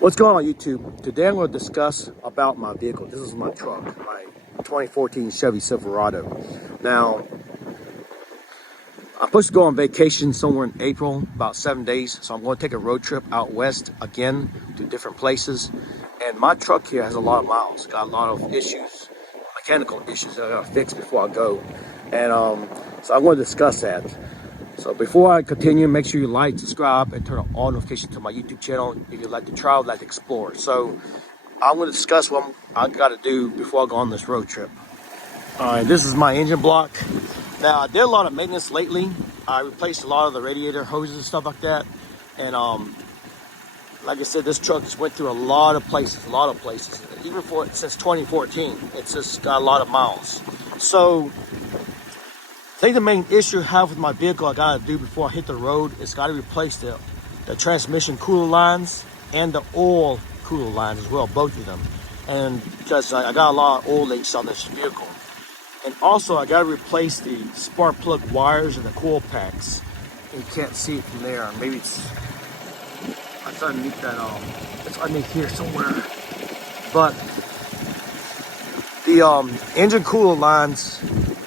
What's going on YouTube? Today I'm going to discuss about my vehicle. This is my truck, my 2014 Chevy Silverado. Now, I'm supposed to go on vacation somewhere in April, about 7 days. So I'm going to take a road trip out west again to different places. And my truck here has a lot of miles, got a lot of issues, mechanical issues that I got to fix before I go. And so I'm going to discuss that. So before I continue, make sure you like, subscribe, and turn on all notifications to my YouTube channel if you like to travel, like to explore. So I'm going to discuss what I got to do before I go on this road trip. All right, this is my engine block. Now, I did a lot of maintenance lately. I replaced a lot of the radiator hoses and stuff like that. And like I said, this truck just went through a lot of places. Even since 2014, it's just got a lot of miles. So I think the main issue I have with my vehicle I gotta do before I hit the road is gotta replace the transmission cooler lines and the oil cooler lines as well, both of them. And because I got a lot of oil leaks on this vehicle. And also I gotta replace the spark plug wires and the coil packs. And you can't see it from there. Maybe it's underneath that, it's underneath here somewhere. But the engine cooler lines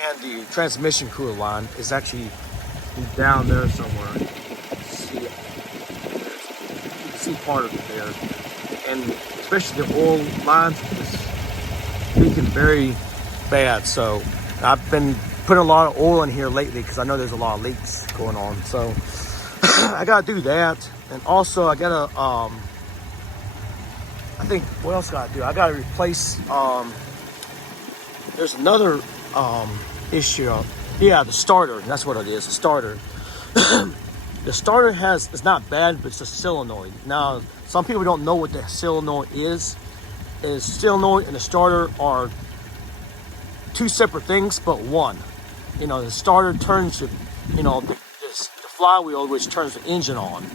and the transmission cooler line is actually down there somewhere. You can see part of it there. And especially the oil lines is leaking very bad. So I've been putting a lot of oil in here lately because I know there's a lot of leaks going on. So I gotta do that. And also I gotta, I think, what else I gotta do? I gotta replace, there's another issue. Yeah, the starter. That's what it is. The starter. The starter is not bad, but it's a solenoid. Now, some people don't know what the solenoid is. Solenoid and the starter are two separate things, but one. You know, the starter turns the, the flywheel, which turns the engine on.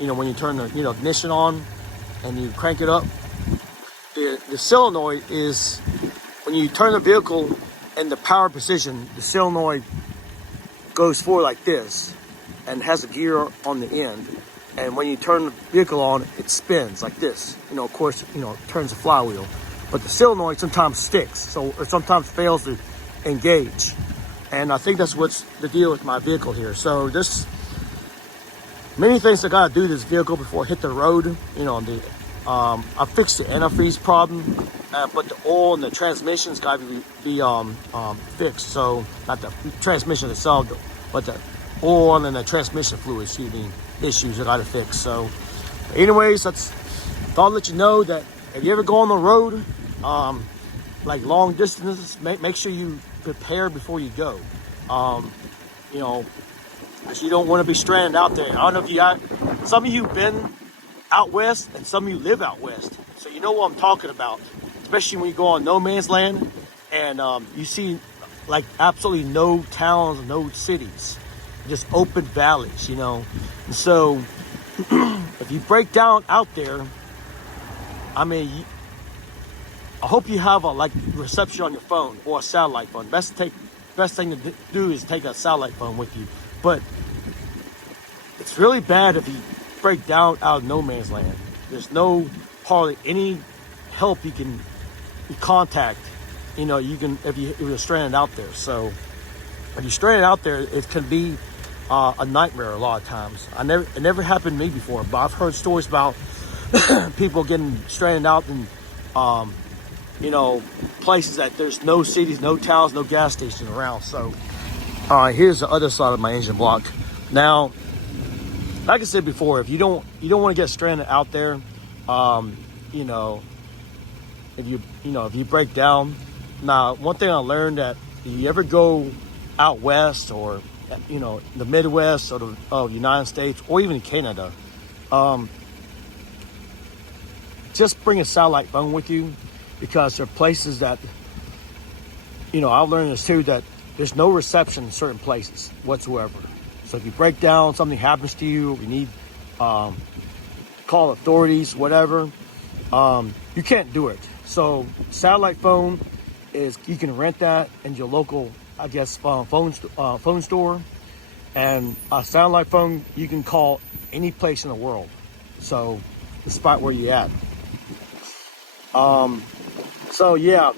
You know, when you turn the ignition on and you crank it up. The solenoid is when you turn the vehicle in the power position, the solenoid goes forward like this and has a gear on the end. And when you turn the vehicle on, it spins like this. Of course, it turns the flywheel. But the solenoid sometimes sticks, or sometimes fails to engage. And I think that's what's the deal with my vehicle here. So there's many things I gotta do to this vehicle before I hit the road. I fixed the antifreeze problem. But the oil and the transmission's got to be fixed. So not the transmission itself, but the oil and the transmission fluid, issues that I got to fix. So anyways, thought I'd let you know that if you ever go on the road, like long distances, make sure you prepare before you go. Because you don't want to be stranded out there. I don't know if some of you have been out west and some of you live out west. So you know what I'm talking about. Especially when you go on no man's land and you see like absolutely no towns, no cities, just open valleys, And so if you break down out there, I hope you have a reception on your phone or a satellite phone. Best thing to do is take a satellite phone with you. But it's really bad if you break down out of no man's land. There's no hardly any help you can contact, you can if you're stranded out there. So if you're stranded out there, it can be a nightmare a lot of times. It never happened to me before, but I've heard stories about people getting stranded out in places that there's no cities, no towns, no gas stations around. So here's the other side of my engine block. Now, like I said before, if you don't want to get stranded out there, if you break down. Now, one thing I learned that if you ever go out west or, the Midwest or the United States or even Canada, just bring a satellite phone with you because there are places that, I've learned this too, that there's no reception in certain places whatsoever. So if you break down, something happens to you, you need call authorities, whatever, you can't do it. So satellite phone is, you can rent that in your local, phone store. And a satellite phone, you can call any place in the world. So the spot where you're at. So yeah,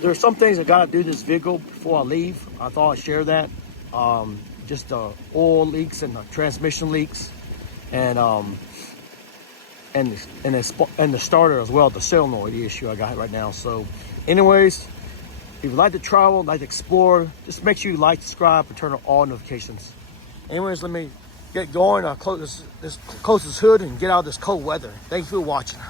there's some things I gotta do this vehicle before I leave. I thought I'd share that. Just the oil leaks and the transmission leaks, and and the starter as well, the solenoid issue I got right now. So, anyways, if you like to travel, like to explore, just make sure you like, subscribe, and turn on all notifications. Anyways, let me get going. I'll close this hood and get out of this cold weather. Thank you for watching.